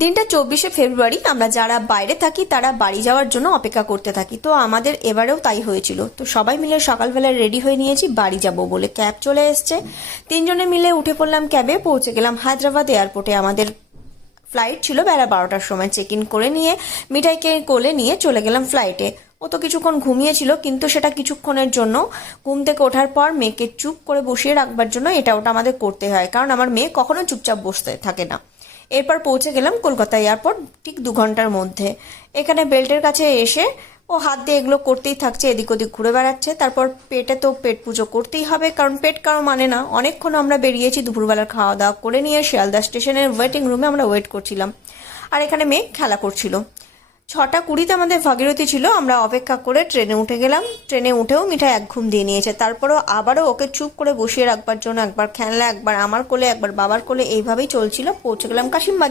দিনটা 24শে ফেব্রুয়ারি। আমরা যারা বাইরে থাকি তারা বাড়ি যাওয়ার জন্য অপেক্ষা করতে থাকি। তো আমাদের এবারেও তাই হয়েছিল। তো সবাই মিলে সকালবেলা রেডি হয়ে নিয়েছি বাড়ি যাব বলে। ক্যাব চলে এসছে, তিনজনে মিলে উঠে পড়লাম ক্যাবে, পৌঁছে গেলাম হায়দ্রাবাদ এয়ারপোর্টে। আমাদের ফ্লাইট ছিল বেলা 12টার সময়। চেক ইন করে নিয়ে মিঠাইকে কোলে নিয়ে চলে গেলাম ফ্লাইটে। ও তো কিছুক্ষণ ঘুমিয়েছিল, কিন্তু সেটা কিছুক্ষণের জন্য। ঘুম থেকে ওঠার পর মেয়েকে চুপ করে বসিয়ে রাখবার জন্য এটা ওটা আমাদের করতে হয়, কারণ আমার মেয়ে কখনো চুপচাপ বসতে থাকে না। এরপর পৌঁছে গেলাম কলকাতা এয়ারপোর্ট ঠিক 2 ঘন্টার মধ্যে। এখানে বেল্টের কাছে এসে ও হাত দিয়ে এগুলো করতেই থাকছে, এদিক ওদিক ঘুরে বেড়াচ্ছে। তারপর পেটে তো পেট পুজো করতেই হবে, কারণ পেট কারো মানে না। অনেকক্ষণ আমরা বেরিয়েছি, দুপুরবেলার খাওয়া দাওয়া করে নিয়ে শিয়ালদা স্টেশনের ওয়েটিং রুমে আমরা ওয়েট করছিলাম। আর এখানে মেয়ে খেলা করছিল। 6টা 20-তে আমাদের ভাগীরথী ছিল। আমরা অপেক্ষা করে ট্রেনে উঠে গেলাম। ট্রেনে উঠেও মিঠাই এক ঘুম দিয়ে নিয়েছে। তারপরও আবারও ওকে চুপ করে বসিয়ে রাখবার জন্য একবার খেলনা, একবার আমার কোলে, একবার বাবার কোলে, এইভাবেই চলছিল। পৌঁছে গেলাম কাশিমবাজার।